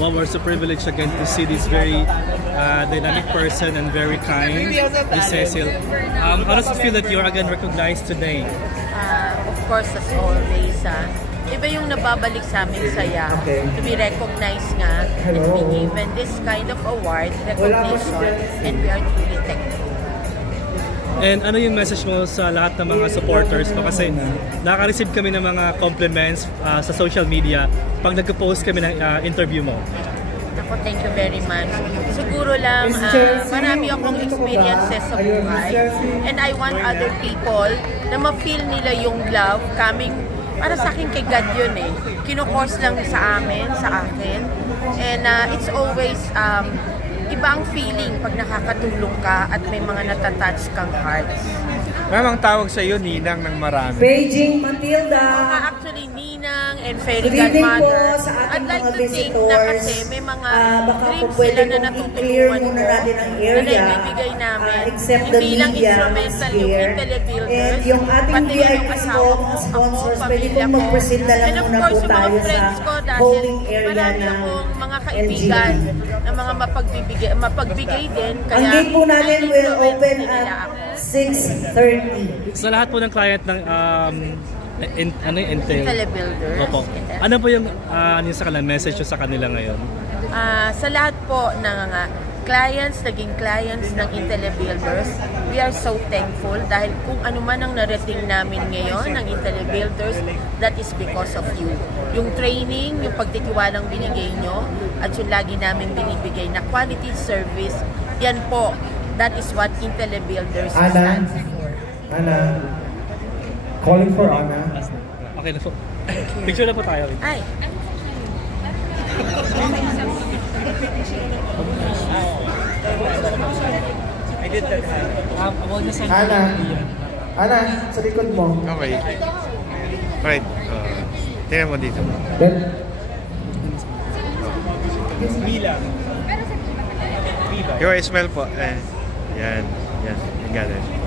Well, we're so privileged again to see this very dynamic person and very kind, Miss Cecil. How does it feel that you're again recognized today? Of course, as always, iba yung nababalik sa amin saya to be recognized nga and be given this kind of award, recognition, and we are truly thankful. And ano yung message mo sa lahat ng mga supporters mo? Kasi nakaka-receive kami ng mga compliments sa social media pag nag-post kami ng interview mo. Ako, thank you very much. Siguro lang, marami akong experiences sa buhay. And I want other people na ma-feel nila yung love coming, para sa akin kay God yun eh. Kino-course lang sa amin, sa akin. And it's always iba ang feeling pag nakakatulong ka at may mga natatouch kang hearts. Mamang tawag sa iyo, Ninang ng marami. Beijing Matilda. Actually, Ninang and Fairy Godmother. I'd like to think na kasi may mga dreams sila na natutulungan mo na naibibigay namin. Hindi lang instrumental yung Intelebuilders, pati yung asawa mo, ako, pamilya ko. And of course, yung mga friends ko dahil marami akong mga kaibigan na mga mapagbigay din. Ang gate po namin will open at 6:30. Sa lahat po ng client ng Intelebuilders. Opo. Ano po yung sa kanila, message sa kanila ngayon? Sa lahat po ng naging clients ng Intelebuilders, we are so thankful dahil kung ano man ang narating namin ngayon ng Intelebuilders, that is because of you. Yung training, yung pagtitiwalang binigay nyo, at yung lagi namin binibigay na quality service, yan po. That is what Intelebuilders stands for. Ana, calling for Ana. Okay na po. Picture na po tayo. Ay! I did that. Ana, sa likod mo. Okay. Right. Tingnan mo dito. Mila. Yung smell po. Yan. Yan. Ganun.